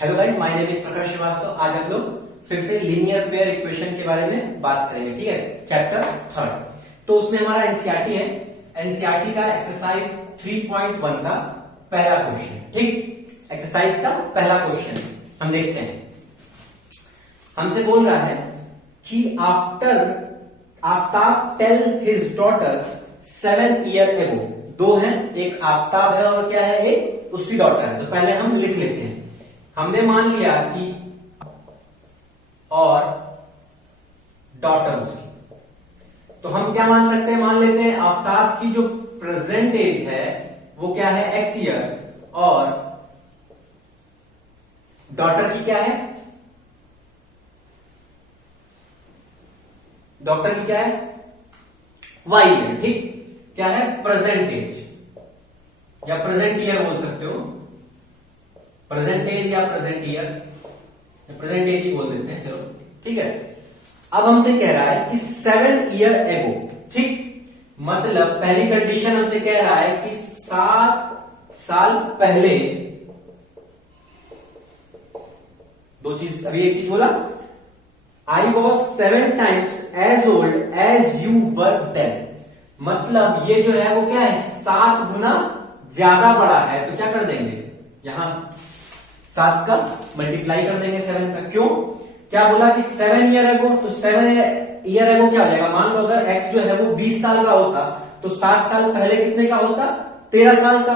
Hello guys, my name is Prakash Srivastava. आज हम लोग फिर से लीनियर पेयर इक्वेशन के बारे में बात करेंगे। ठीक है, चैप्टर 3। तो उसमें हमारा एनसीईआरटी है। एनसीईआरटी का एक्सरसाइज 3.1 का पहला क्वेश्चन। ठीक, एक्सरसाइज का पहला क्वेश्चन हम देखते हैं। हमसे बोल रहा है कि Aftab tell his daughter 7 year ago. दो हैं, एक आफ्ताब है और क्या है, एक उसकी डॉटर है। तो पहले हम लिख लेते हैं। हमने मान लिया कि और डॉटर उसकी, तो हम क्या मान सकते हैं, मान लेते हैं आफ्ताब की जो प्रेजेंट एज है वो क्या है, x ईयर, और डॉटर की क्या है, डॉटर की क्या है, y ईयर। ठीक, क्या है, प्रेजेंट एज या प्रेजेंट ईयर बोल सकते हो, प्रेजेंट एज या प्रेजेंट ईयर, प्रेजेंट एज ही बोल देते हैं, चलो ठीक है। अब हमसे कह रहा है कि 7 ईयर एगो। ठीक, मतलब पहली कंडीशन हमसे कह रहा है कि 7 साल पहले। दो चीज, अभी एक चीज बोला, I was 7 times as old as you were then. मतलब ये जो है वो क्या है, 7 गुना ज्यादा बड़ा है। तो क्या कर देंगे, यहां 7 का मल्टीप्लाई कर देंगे 7 का। क्यों, क्या बोला कि 7 ईयर एगो, तो 7 ईयर एगो क्या हो जाएगा, मान लो अगर x जो है वो 20 साल का होता तो 7 साल पहले कितने का होता, 13 साल का।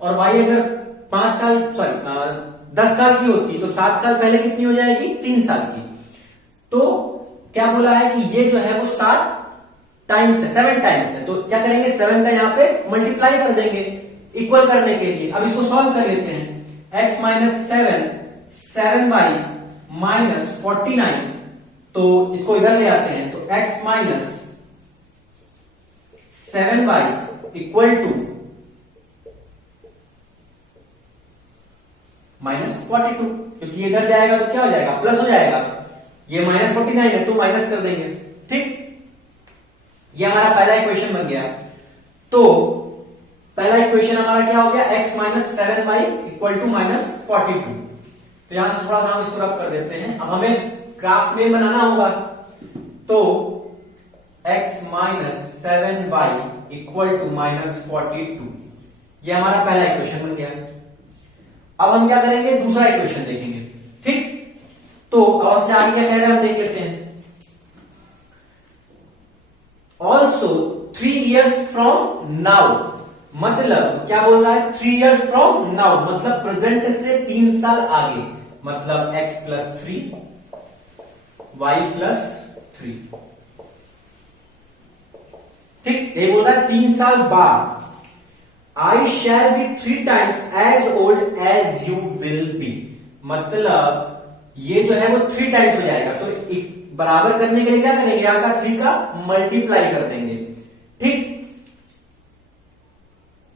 और y अगर 5 साल 10 साल की होती तो 7 साल पहले कितनी हो जाएगी, 3 साल की। तो क्या बोला है कि ये जो है वो 7 टाइम्स है, 7 टाइम्स है। तो क्या करेंगे, 7 का यहाँ पे मल्टीप्लाई कर देंगे इक्वल करने के लिए। अब इसको सॉल्व कर लेते हैं। x माइनस 7y माइनस 49, तो इसको इधर ले आते हैं। तो x minus 7y equal to minus 42, क्योंकि इधर जाएगा तो क्या हो जाएगा, प्लस हो जाएगा। ये माइनस 49 है तो माइनस कर देंगे। ठीक, ये हमारा पहला इक्वेशन बन गया। तो पहला इक्वेशन हमारा क्या हो गया, x minus 7y equal to minus 42। तो यहां से थोड़ा सा हम इसको रब कर देते हैं। अब हमें ग्राफ में बनाना होगा। तो x minus 7y equal to minus 42, ये हमारा पहला इक्वेशन बन गया। अब हम क्या करेंगे, दूसरा इक्वेशन देखेंगे। ठीक, तो अब हमसे आगे क्या कह रहे हैं हम देख लेते हैं। ऑल्सो 3 years फ्रॉम नाउ, मतलब क्या बोल रहा है, 3 years फ्रॉम नाउ, मतलब प्रेजेंट से 3 साल आगे। मतलब x प्लस 3 y प्लस 3। ठीक, ये बोल रहा है 3 साल बाद। I shall be 3 times as old as you will be. मतलब ये जो है वो 3 टाइम्स हो जाएगा। तो बराबर करने के लिए क्या करेंगे, यहां का 3 का मल्टीप्लाई कर देंगे। ठीक,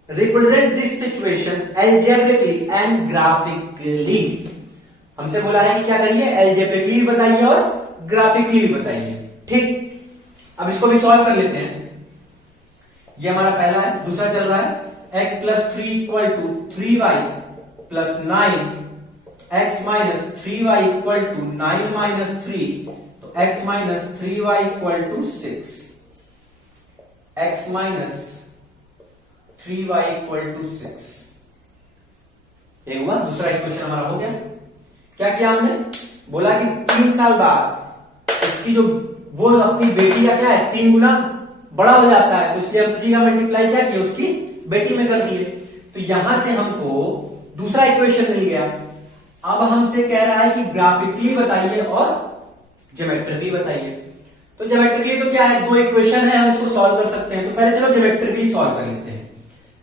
represent this situation algebraically and graphically. हमसे बोला है कि क्या करिए, एल्जेब्रिकली भी बताइए और ग्राफिकली भी बताइए। ठीक, अब इसको भी सॉल्व कर लेते हैं। ये हमारा पहला है। दूसरा चल रहा है x plus 3 equal to 3y plus 9, x minus 3y equal to 9 minus 3, तो x minus 3y equal to 6, x minus 3y equal to 6। ये हुआ, दूसरा इक्वेशन हमारा हो गया। क्या किया हमने, बोला कि 3 साल बाद इसकी जो वो अपनी बेटी का क्या है, 3 गुना बड़ा हो जाता है। तो इसलिए हम 3 का मल्टीप्लाई क्या किया, उसकी बेटी में कर दिए। तो यहां से हमको दूसरा इक्वेशन मिल गया। अब हमसे कह रहा है कि ग्राफिकली बताइए और ज्योमेट्रिकली बताइए। तो ज्योमेट्रिकली तो क्या है, 2 इक्वेशन है, हम इसको सॉल्व कर सकते हैं। तो पहले चलो ज्योमेट्रिकली सॉल्व कर लेते हैं।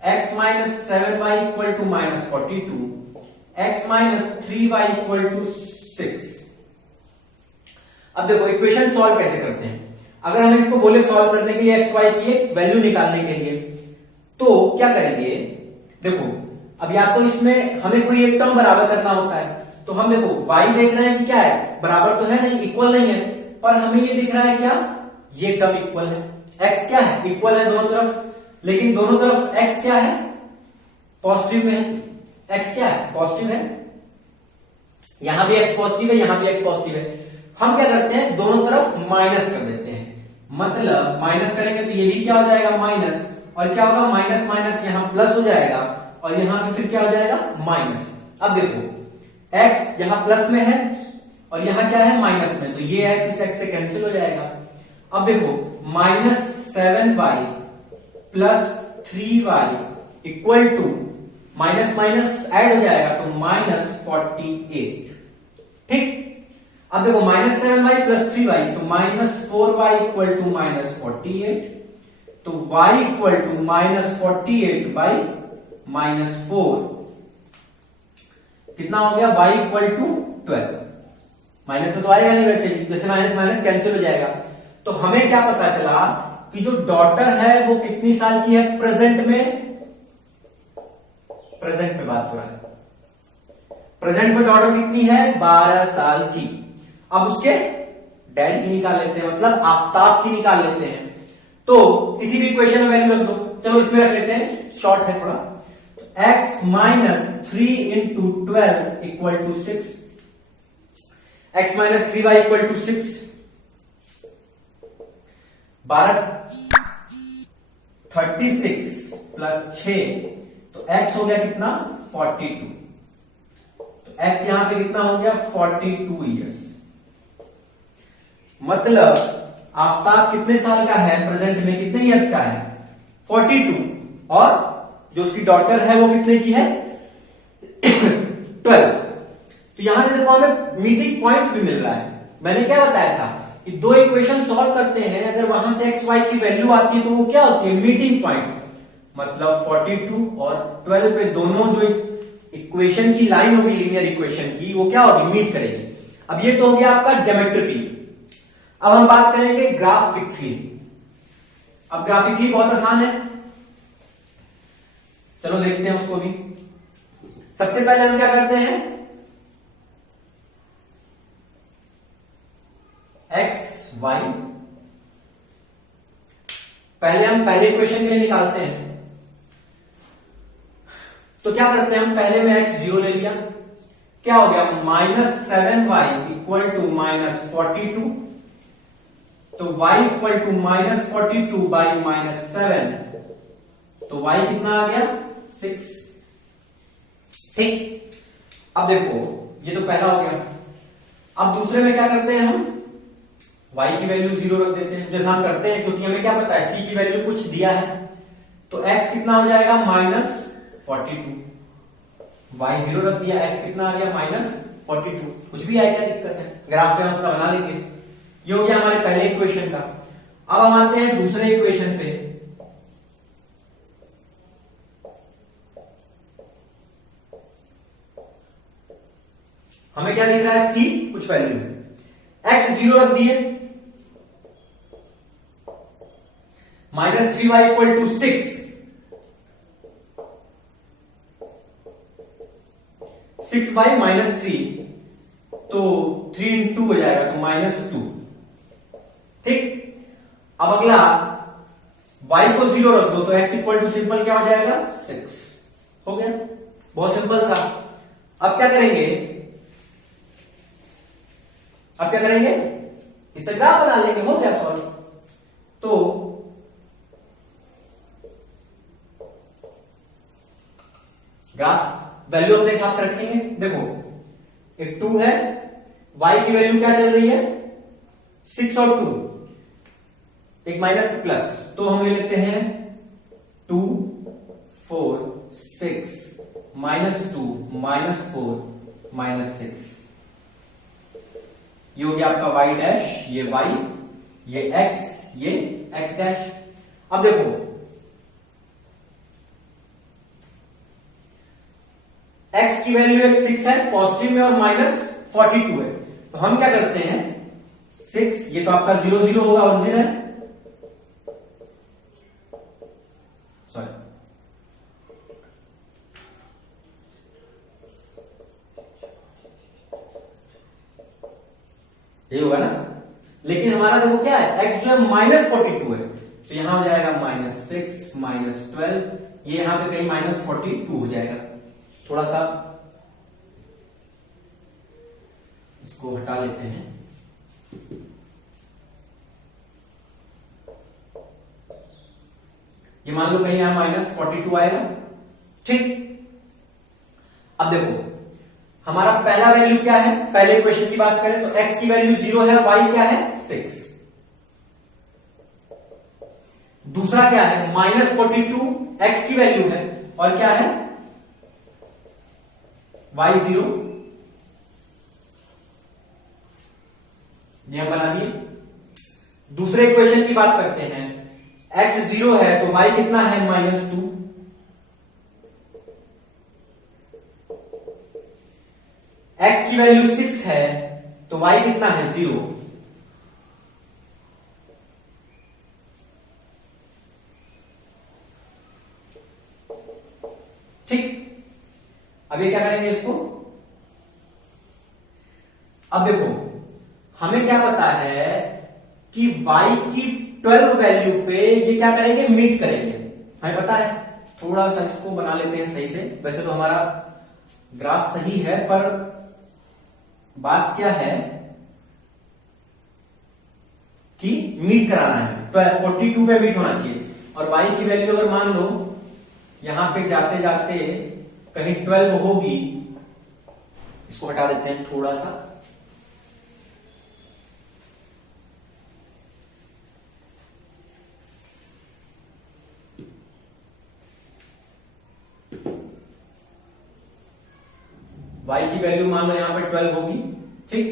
x minus 7y equal to minus 42, x minus 3y equal to 6। अब देखो इक्वेशन सॉल्व कैसे करते हैं। अगर हम इसको बोले सॉल्व करने के लिए x y की एक वैल्यू निकालने के लिए, तो क्या करेंगे, देखो अब या तो इसमें हमें कोई एक टर्म बराबर करना होता है। तो हम देखो y देख रहे हैं कि क्या है, बराबर तो है नहीं, इक्वल नहीं है, पर हमें ये दिख रहा है क्या, ये टर्म इक्वल है। x क्या है, इक्वल है दोनों तरफ, लेकिन दोनों तरफ x क्या है, पॉजिटिव में है। x क्या है, पॉजिटिव है। यहां भी x पॉजिटिव है, यहां भी x पॉजिटिव है। हम क्या करते हैं, दोनों तरफ माइनस कर देते हैं। मतलब माइनस करेंगे तो ये भी क्या हो जाएगा माइनस, और क्या होगा माइनस माइनस यहां प्लस हो जाएगा, और यहां पे फिर क्या हो जाएगा माइनस। अब देखो x यहां प्लस में है और यहां क्या है माइनस में, तो ये x इस x से कैंसिल हो जाएगा। अब देखो -7y plus 3y equal to minus minus add हो जाएगा तो -48। ठीक, अब देखो -7y प्लस 3y तो -4y इक्वल टू -48, तो y इक्वल टू -48 बाई -4 कितना हो गया, y इक्वल टू 12। माइनस में तो आएगा नहीं वैसे, जैसे माइनस माइनस कैंसिल हो जाएगा। तो हमें क्या पता चला कि जो डॉटर है वो कितनी साल की है, प्रेजेंट में बात हो रहा है, प्रेजेंट में डॉटर कितनी है 12 साल की। अब उसके डैड की निकाल लेते हैं, मतलब आफ्ताब की निकाल लेते हैं। तो किसी भी इक्वेशन में वैल्यू रख दो, चलो इसमें रख लेते हैं, शॉर्ट है थोड़ा। x minus 3 into 12 equal to 6, x minus 3y equal to 6, 36 plus 6 तो x हो गया कितना 42, तो x यहां पे कितना हो गया 42 इयर्स। मतलब आफ्ताब कितने साल का है प्रेजेंट में, कितने इयर्स का है 42, और जो उसकी डॉटर है वो कितने की है 12। तो यहां से देखो हमें मीटिंग पॉइंट्स भी मिल रहा है। मैंने क्या बताया था कि दो इक्वेशन सॉल्व करते हैं, अगर वहां से एक्स वाई की वैल्यू आती है तो वो क्या होती है मीटिंग पॉइंट। मतलब 42 और 12 पे दोनों जो इक्वेशन की लाइन होगी लीनियर इक्वेशन की, वो क्या होगी मीट करेगी। अब ये तो हो गया आपका ज्योमेट्रिकली। अब हम बात करेंगे ग्राफिकली। अब ग्राफिकली बहुत आसान है, चलो देखते हैं उसको भी। सबसे पहले हम क्या करते हैं, एक्स वाई पहले हम पहले इक्वेशन के लिए निकालते हैं। तो क्या करते हैं हम, पहले में x 0 ले लिया, क्या हो गया -7y इक्वल टू -42, तो y इक्वल टू -42 बाई -7, तो y कितना आ गया 6। ठीक, अब देखो ये तो पहला हो गया। अब दूसरे में क्या करते हैं हम, y की वैल्यू 0 रख देते हैं, जैसा हम करते हैं, क्योंकि हमें क्या पता है c की वैल्यू कुछ दिया है। तो x कितना हो जाएगा -42, y 0 रख दिया, x कितना आ गया -42। कुछ भी आए, क्या दिक्कत है, ग्राफ पे हम अपना बना लेंगे। ये हो गया हमारे पहले इक्वेशन का। अब हम आते हैं दूसरे इक्वेशन पे। हमें क्या दिख रहा है, c कुछ वैल्यू, x 0 रख दिए, -3y इक्वल टू 6, 6 बाई -3, तो 3 इंटू हो जाएगा तो -2। ठीक, अब अगला y को 0 रख दो तो x इक्वल टू सिंपल क्या हो जाएगा 6। हो गया, बहुत सिंपल था। अब क्या करेंगे, इससे ग्राफ बना लेंगे, हो गया सॉल्व। तो ग्राफ वैल्यू अपने हिसाब से रखेंगे। देखो एक 2 है, y की वैल्यू क्या चल रही है 6 और 2, एक माइनस प्लस, तो हम ले लेते हैं 2 4 6 -2 -4 -6। ये हो गया आपका y डैश, ये y, ये x, ये x डैश। अब देखो x की वैल्यू एक 6 है पॉजिटिव में और -42 है, तो हम क्या करते हैं 6, ये तो आपका 0 0 होगा, ओरिजिन है, सॉरी ये होगा ना। लेकिन हमारा देखो क्या है, x जो है -42 है, तो यहां हो जाएगा -6 -12, ये यहां पे कहीं -42 हो जाएगा। थोड़ा सा इसको हटा लेते हैं। ये मान लो कहीं यहां -42 आएगा, ठीक। अब देखो हमारा पहला वैल्यू क्या है, पहले क्वेश्चन की बात करें तो x की वैल्यू 0 है, y क्या है 6। दूसरा क्या है -42 x की वैल्यू है और क्या है y 0, ये हम बना दिए। दूसरे इक्वेशन की बात करते हैं, x 0 है तो y कितना है -2, x की वैल्यू 6 है तो y कितना है 0। ठीक, अब ये क्या करेंगे इसको, अब देखो हमें क्या पता है कि y की 12 वैल्यू पे ये क्या करेंगे, मीट करेंगे, हमें पता है। थोड़ा सा इसको बना लेते हैं सही से, वैसे तो हमारा ग्राफ सही है पर बात क्या है कि मीट कराना है, 42 पे मीट होना चाहिए। और y की वैल्यू अगर मान लो यहां पे जाते जाते कहीं 12 होगी, इसको हटा देते हैं थोड़ा सा, y की वैल्यू मान लो यहां पे 12 होगी, ठीक।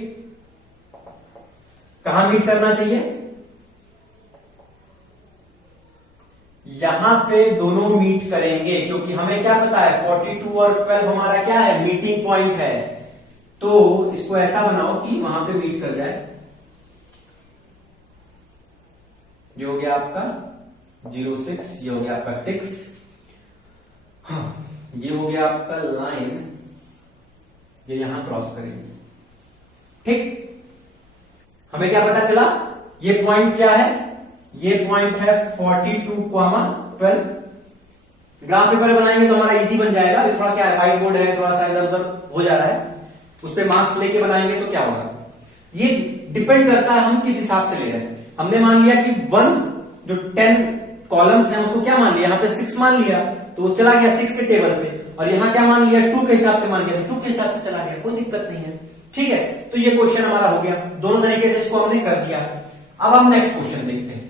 कहां मीट करना चाहिए, यहां पे दोनों मीट करेंगे, क्योंकि हमें क्या पता है 42 और 12 हमारा क्या है, मीटिंग पॉइंट है। तो इसको ऐसा बनाओ कि वहां पे मीट कर जाए। ये हो गया आपका 06, ये हो गया आपका 6, हाँ, ये हो गया आपका लाइन, ये यहां क्रॉस करेंगे, ठीक। हमें क्या पता चला, ये पॉइंट क्या है, ये पॉइंट है 42,12। ग्राफ पेपर बनाएंगे तो हमारा इजी बन जाएगा, ये थोड़ा क्या है व्हाइट बोर्ड है, थोड़ा सा इधर उधर हो जा रहा है, उस पर मार्क्स लेके बनाएंगे तो क्या होगा, ये डिपेंड करता है हम किस हिसाब से ले रहे हैं। हमने मान लिया कि 1 जो 10 कॉलम्स हैं उसको क्या मान लिया, यहां पे 6 मान लिया तो वो चला गया 6 के टेबल से, और यहां क्या मान लिया 2 के हिसाब से मान लिया तो 2 के हिसाब से चला गया, कोई दिक्कत नहीं है, ठीक है। तो ये क्वेश्चन हमारा हो गया, दोनों तरीके से इसको हमने कर दिया। अब हम नेक्स्ट क्वेश्चन देखते हैं।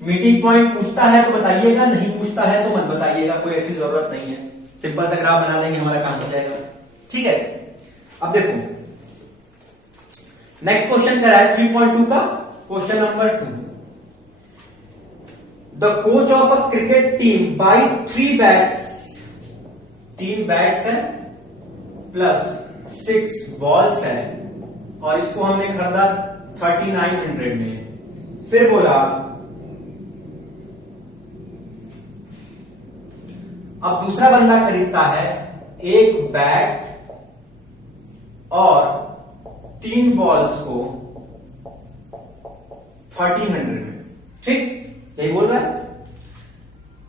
मीटिंग पॉइंट पूछता है तो बताइएगा, नहीं पूछता है तो मत बताइएगा, कोई ऐसी जरूरत नहीं है, सिंपल सा ग्राफ बना देंगे हमारा काम हो जाएगा, ठीक है। अब देखो नेक्स्ट क्वेश्चन क्या है 3.2 का question number 2। The coach of a cricket team buy 3 bats, 3 bats है प्लस 6 बॉल्स है, और इसको हमने खरीदा 3900 में। फिर बोला अब दूसरा बंदा खरीदता है 1 बैट और 3 बॉल्स को 1300 में, ठीक, यही बोल रहा है।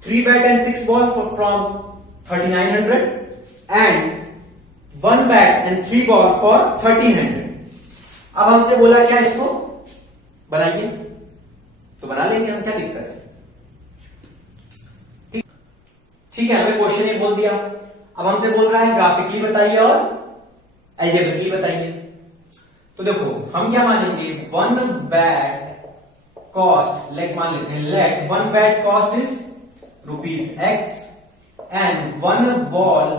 3 bat and 6 ball from 3900 and 1 bat and 3 ball for 1300। अब हमसे बोला क्या, इसको बनाइए, तो बना लेंगे हम, क्या दिक्कत है, ठीक है। हमें क्वेश्चन ये बोल दिया, अब हमसे बोल रहा है ग्राफिकली बताइए और अलजेब्रिकली बताइए। तो देखो हम क्या मानेंगे, 1 बैट कॉस्ट, लेट मान लेते हैं, let 1 bat cost is ₹X and 1 ball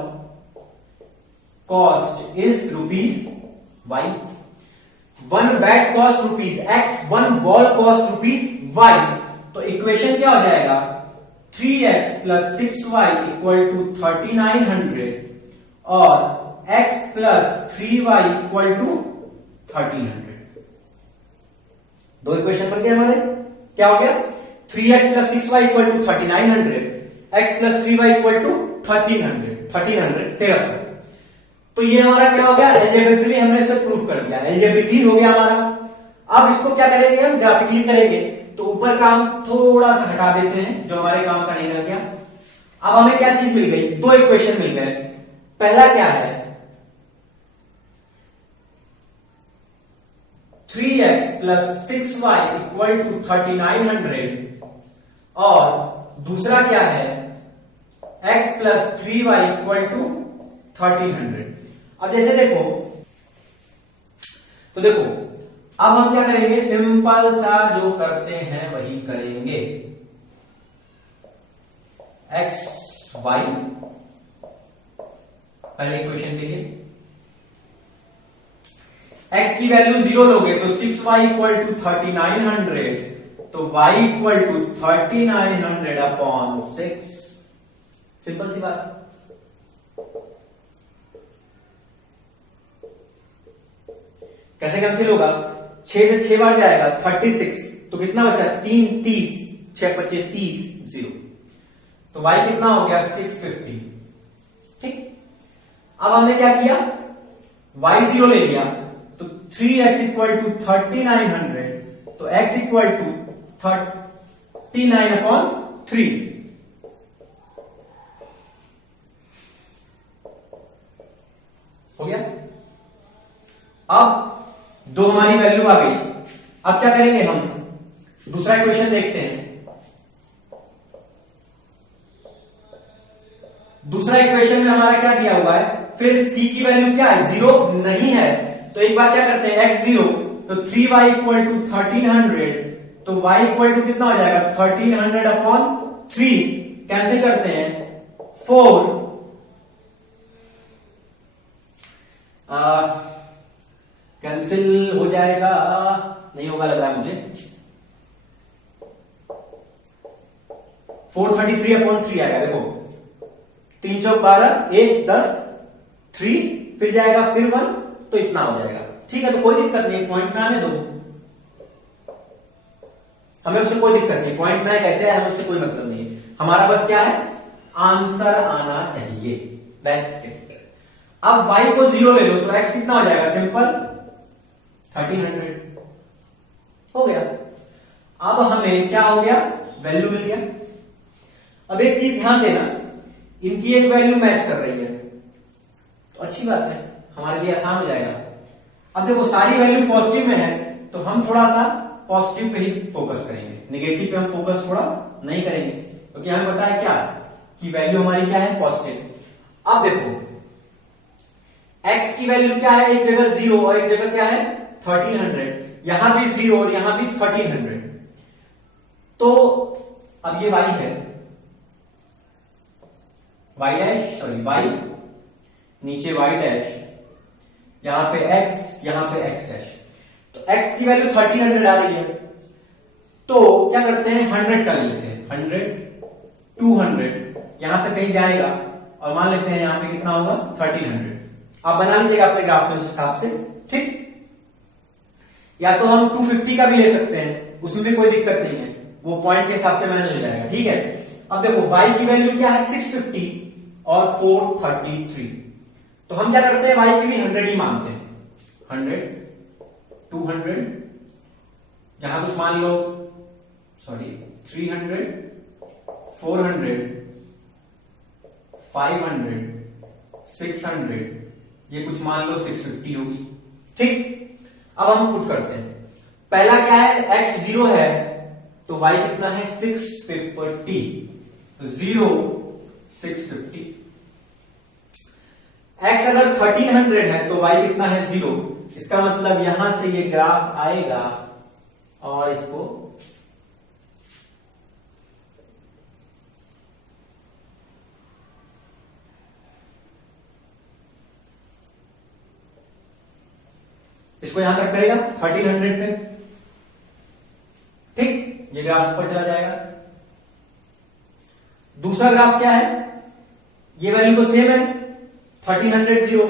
cost is ₹Y। 1 bat cost ₹X, 1 ball cost ₹Y। तो इक्वेशन क्या हो जाएगा, 3x plus 6y equal to 3900 और x plus 3y equal to 1300। दो इक्वेशन बन गए हमारे, क्या हो गया 3x plus 6y equal to 3900, x plus 3y equal to 1300। तो ये हमारा क्या हो गया, एल्जेब्रिकली हमने इसे प्रूफ कर दिया, एल्जेब्रिकली हो गया हमारा। अब इसको क्या करेंगे, हम ग्राफिकली करेंगे। तो ऊपर काम थोड़ा सा हटा देते हैं जो हमारे काम का नहीं रह गया। अब हमें क्या चीज मिल गई, 2 इक्वेशन मिल गए, पहला क्या है 3x plus 6y equal to 3900 और दूसरा क्या है x plus 3y equal to 1300। अब जैसे देखो तो देखो अब हम क्या करेंगे, सिंपल सा जो करते हैं वही करेंगे। x y पहले इक्वेशन के लिए x की वैल्यू 0 लोगे तो 6y इक्वल टू 3900, तो y equal to 3900 upon 6। Simple सी बात। कैसे कैंसिल होगा, 6 से 6 बार जाएगा 36, तो कितना बचा 3 30, 6 बचे 30, 0, तो y कितना हो गया 650। ठीक, अब हमने क्या किया y 0 ले लिया तो 3x इक्वल टू 3900, तो x इक्वल टू 39 अपॉन 3। हो गया। अब दो हमारी वैल्यू आ गई। अब क्या करेंगे हम, दूसरा इक्वेशन देखते हैं। दूसरा इक्वेशन में हमारा क्या दिया हुआ है, फिर c की वैल्यू क्या है 0 नहीं है, तो एक बार क्या करते हैं x 0 तो 3y इक्वल टू 1300, तो y इक्वल टू कितना हो जाएगा 1300 अपॉन 3। कैंसिल करते हैं 4 कैंसिल हो जाएगा, नहीं होगा लग रहा है मुझे, 433 अपॉन 3 आएगा। देखो 3 चौक 12, 1 10, 3 फिर जाएगा फिर 1, तो इतना हो जाएगा। ठीक है, तो कोई दिक्कत नहीं, पॉइंट में आने दो, हमें उससे कोई दिक्कत नहीं, पॉइंट में कैसे है हमें उससे कोई मतलब नहीं है, हमारा बस क्या है आंसर आना चाहिए, दैट्स इट। अब y को 0 ले लो तो x कितना हो जाएगा, सिंपल 1300 हो गया। अब हमें क्या हो गया, वैल्यू मिल गया। अब एक चीज ध्यान देना, इनकी एक वैल्यू मैच कर रही है तो अच्छी बात है, हमारे लिए आसान हो जाएगा। अब देखो सारी वैल्यू पॉजिटिव में है तो हम थोड़ा सा पॉजिटिव पे ही फोकस करेंगे, निगेटिव पे हम फोकस थोड़ा नहीं करेंगे, क्योंकि हमें पता है क्या कि वैल्यू हमारी क्या है पॉजिटिव। अब देखो x की वैल्यू क्या है, एक जगह 0 और एक जगह क्या है 1300, यहां भी 0 और यहां भी 1300, तो अब ये y है, y डैश सॉरी y, नीचे y डैश, यहां पे x, यहां पे x डैश, तो x की वैल्यू 1300 आ रही है, तो क्या करते हैं 100 का ले लेते हैं, 100 200 यहां तक कहीं जाएगा और मान लेते हैं यहां पे कितना होगा 1300। आप बना लीजिएगा अपने ग्राफ में उस हिसाब से। ठीक, या तो हम 250 का भी ले सकते हैं, उसमें भी कोई दिक्कत नहीं है, वो पॉइंट के हिसाब से मैंने ले जाएगा। ठीक है, अब देखो y की वैल्यू क्या है 650 और 433, तो हम क्या करते हैं y की भी 100 ही मानते हैं, 100 200 यहां कुछ मान लो सॉरी 300 400 500 600, ये कुछ मान लो 650 होगी। ठीक, अब हम पुट करते हैं, पहला क्या है x 0 है तो y कितना है 650, तो 0 650, x अगर 1300 है तो y कितना है 0, इसका मतलब यहां से ये ग्राफ आएगा और इसको यहां कट करेगा 1300 पे। ठीक, ये ग्राफ ऊपर चला जाएगा। दूसरा ग्राफ क्या है, ये वैल्यू तो सेम है 1300 0,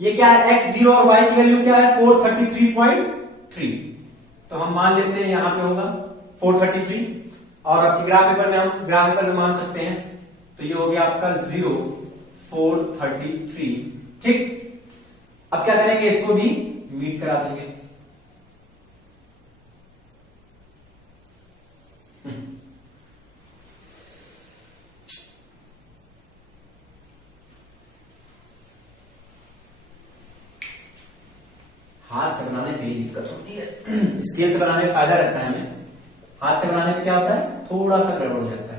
ये क्या है x 0 और y की वैल्यू क्या है 433.3, तो हम मान लेते हैं यहां पे होगा 433, और आपके ग्राफ पेपर में हम ग्राफ पेपर में मान सकते हैं, तो ये हो गया आपका 0 433। ठीक, अब क्या करेंगे, इसको भी मीट करा देंगे। हाथ से बनाने में दिक्कत होती है, स्केल से बनाने में फायदा रहता है हमें, हाथ से बनाने में क्या होता है, थोड़ा सा गड़बड़ हो जाता है।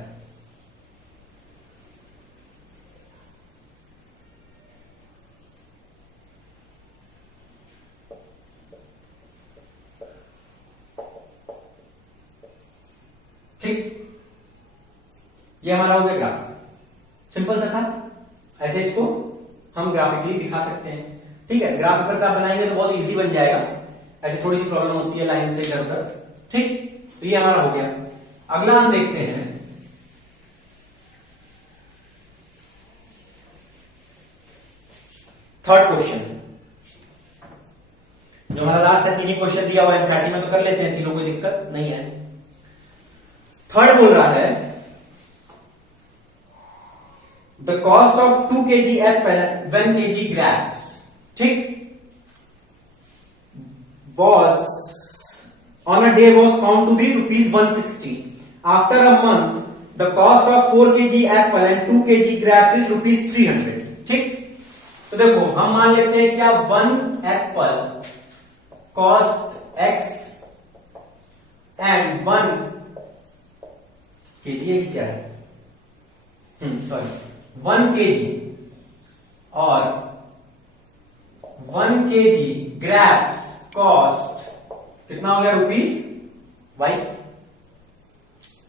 ठीक, ये हमारा हो गया ग्राफ, सिंपल सा था। ऐसे इसको हम ग्राफिकली दिखा सकते हैं। ठीक है, ग्राफ पेपर पे आप बनाएंगे तो बहुत इजी बन जाएगा, ऐसे थोड़ी सी प्रॉब्लम होती है लाइन से इधर उधर। ठीक, तो ये हमारा हो गया। अगला हम देखते हैं थर्ड क्वेश्चन, जो हमारा लास्ट है, 3 ही क्वेश्चन दिया हुआ एनसीईआरटी में, तो कर लेते हैं, तीनों कोई दिक्कत नहीं है। थर्ड बोल रहा है the cost of 2 kg Apple 1 kg grapes, ठीक, was on a day was found to be rupees 160. After a month, the cost of 4 kg apple and 2 kg grapes is rupees 300. ठीक, तो देखो हम मान लेते हैं क्या 1 Apple cost x and 1 kg क्या है, सॉरी 1 kg और 1 kg ग्रैप्स कॉस्ट कितना हो गया, रुपीज वाई।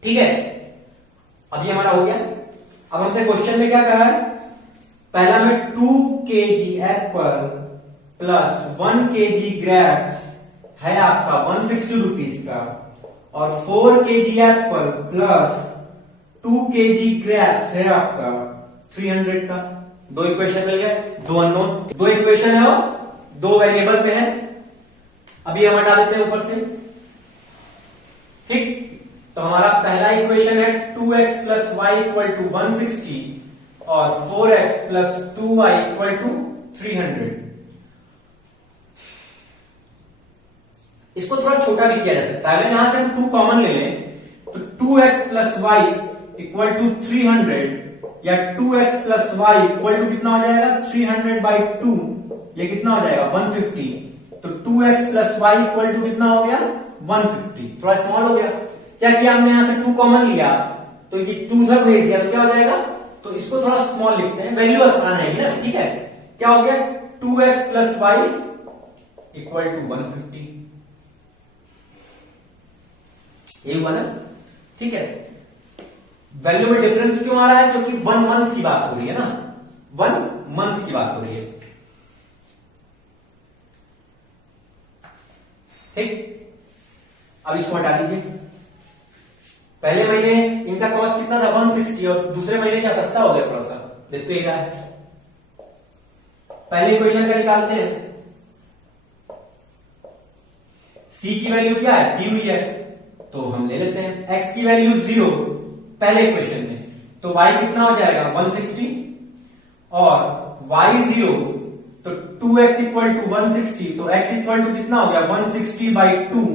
ठीक है, अब ये हमारा हो गया। अब हमसे क्वेश्चन में क्या कहा है, पहला में 2 kg apple plus 1 kg grapes है आपका 160 रुपीज का, और 4 kg apple plus 2 kg grapes है आपका 300 का। दो इक्वेशन मिल गए, दो अननोन, दो इक्वेशन है और दो वेरिएबल पे है। अभी हम हटा देते हैं ऊपर से। ठीक, तो हमारा पहला इक्वेशन है 2x plus Y equal to 160 और 4x plus 2y equal to 300। इसको थोड़ा छोटा भी किया जा सकता है, अगर यहां से हम 2 कॉमन ले लें तो 2x plus Y equal to 300, या 2x plus Y equal to कितना हो जाएगा 300 बाई 2, ये कितना हो जाएगा 150। तो 2x plus Y equal to कितना हो गया 150, थोड़ा स्मॉल हो गया। क्या किया हमने, यहां से 2 कॉमन लिया तो ये 2 उधर भेज दिया, तो क्या हो जाएगा, तो इसको थोड़ा स्मॉल लिखते हैं, वैल्यू आसान आएगी ना। ठीक है, क्या हो गया 2x plus Y equal to 150, ये हुआ ना। ठीक है, वैल्यू में डिफरेंस क्यों आ रहा है, क्योंकि 1 मंथ की बात हो रही है ना, 1 मंथ की बात हो रही है। ठीक, अब इसको हटा दीजिए। पहले महीने इनका कॉस्ट कितना था 160 और दूसरे महीने क्या सस्ता हो गया थोड़ा सा, देखते ही रहा है। पहले इक्वेशन का निकालते हैं, c की वैल्यू क्या है, दी हुई है, तो हम ले लेते हैं। x की वैल्यू 0 पहले इक्वेशन में, तो y कितना हो जाएगा 160 और y 0, तो 2x इक्वल टू 160, तो x इक्वल टू कितना हो गया 160 बाई 2,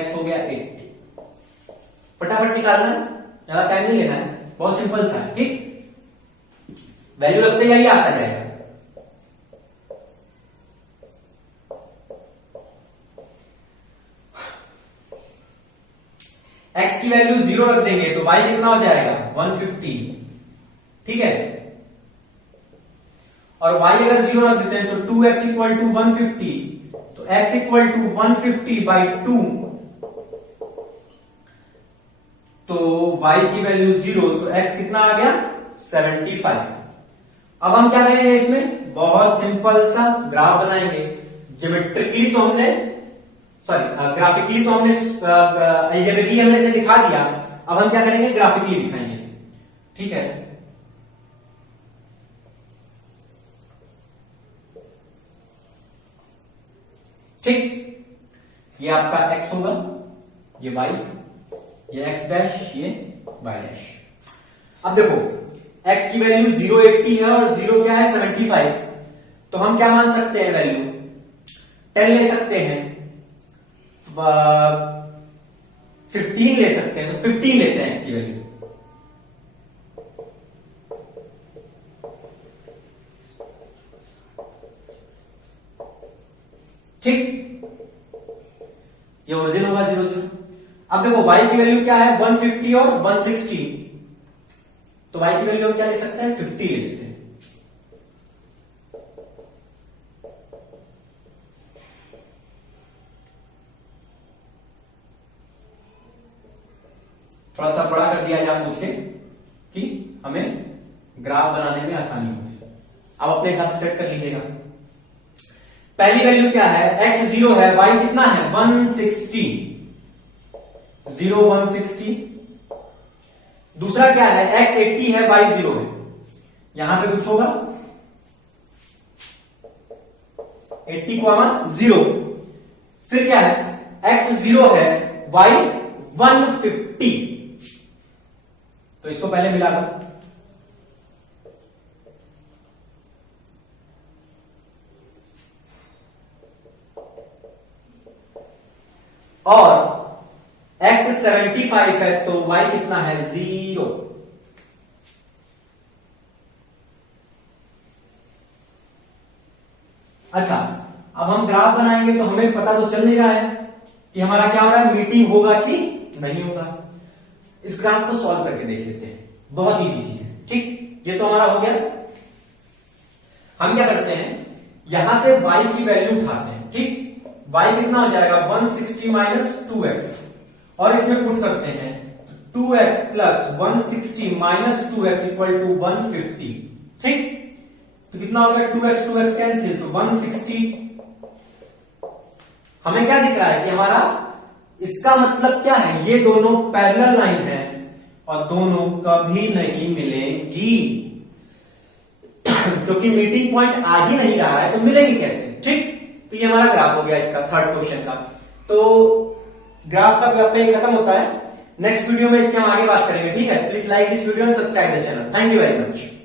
x हो गया 80। फटाफट निकालना है, ज्यादा टाइम नहीं लेना है, बहुत सिंपल सा है। ठीक, वैल्यू रखते ही आता जाएगा। x की वैल्यू 0 रख देंगे तो y कितना हो जाएगा 150। ठीक है, और y अगर 0 रख देते हैं तो 2x इक्वल टू 150, तो x इक्वल टू 150 बाई 2, तो y की वैल्यू 0, तो x कितना आ गया 75। अब हम क्या करेंगे, इसमें बहुत सिंपल सा ग्राफ बनाएंगे। ज्योमेट्रिकली तो हमने, सॉरी ग्राफिकली तो हमने, अलजेब्रिकली हमने इसे दिखा दिया, अब हम क्या करेंगे ग्राफिकली दिखाएंगे। ठीक है, ठीक, ये आपका x होगा, ये y, ये x डैश, ये y डैश। अब देखो x की वैल्यू 080 है और 0 क्या है 75, तो हम क्या मान सकते हैं वैल्यू 10 ले सकते हैं, 15 ले सकते हैं, तो 15 लेते हैं x की वैल्यू। ठीक, ये ओरिजिन होगा 0 0। अब देखो y की वैल्यू क्या है 150 और 160, तो y की वैल्यू हम क्या ले सकते हैं 50 ले लेते हैं। थोड़ा सा बड़ा कर दिया जाए पूछे कि हमें ग्राफ बनाने में आसानी हो। अब अपने हिसाब से सेट कर लीजिएगा। पहली वैल्यू क्या है x 0 है, y कितना है 160, 0 160। दूसरा क्या है x 80 है, y 0 है, यहां पे कुछ होगा 80 को 0। फिर क्या है x 0 है, y 150, तो इसको पहले मिला दो। और x 75 है तो y कितना है 0। अच्छा, अब हम ग्राफ बनाएंगे तो हमें पता तो चल नहीं रहा है कि हमारा क्या हो रहा है, मीटिंग होगा कि नहीं होगा। इस ग्राफ को सॉल्व करके देख लेते हैं, बहुत इजी चीज है। ठीक, ये तो हमारा हो गया। हम क्या करते हैं, यहां से y की वैल्यू उठाते हैं। ठीक, y कितना हो जाएगा 160 माइनस 2x, और इसमें पुट करते हैं 2x plus 160 minus 2x equal to 150। ठीक, तो कितना हो गया 2x कैंसिल, तो 160। हमें क्या दिख रहा है कि हमारा, इसका मतलब क्या है, ये दोनों पैरेलल लाइन है और दोनों कभी नहीं मिलेंगी, क्योंकि मीटिंग पॉइंट आ ही नहीं रहा है तो मिलेंगी कैसे। ठीक, तो ये हमारा ग्राफ हो गया इसका, थर्ड क्वेश्चन का। तो ग्राफ का पेपर खत्म होता है। नेक्स्ट वीडियो में इसके हम आगे बात करेंगे। ठीक है, please like this video and subscribe the channel. Thank you very much.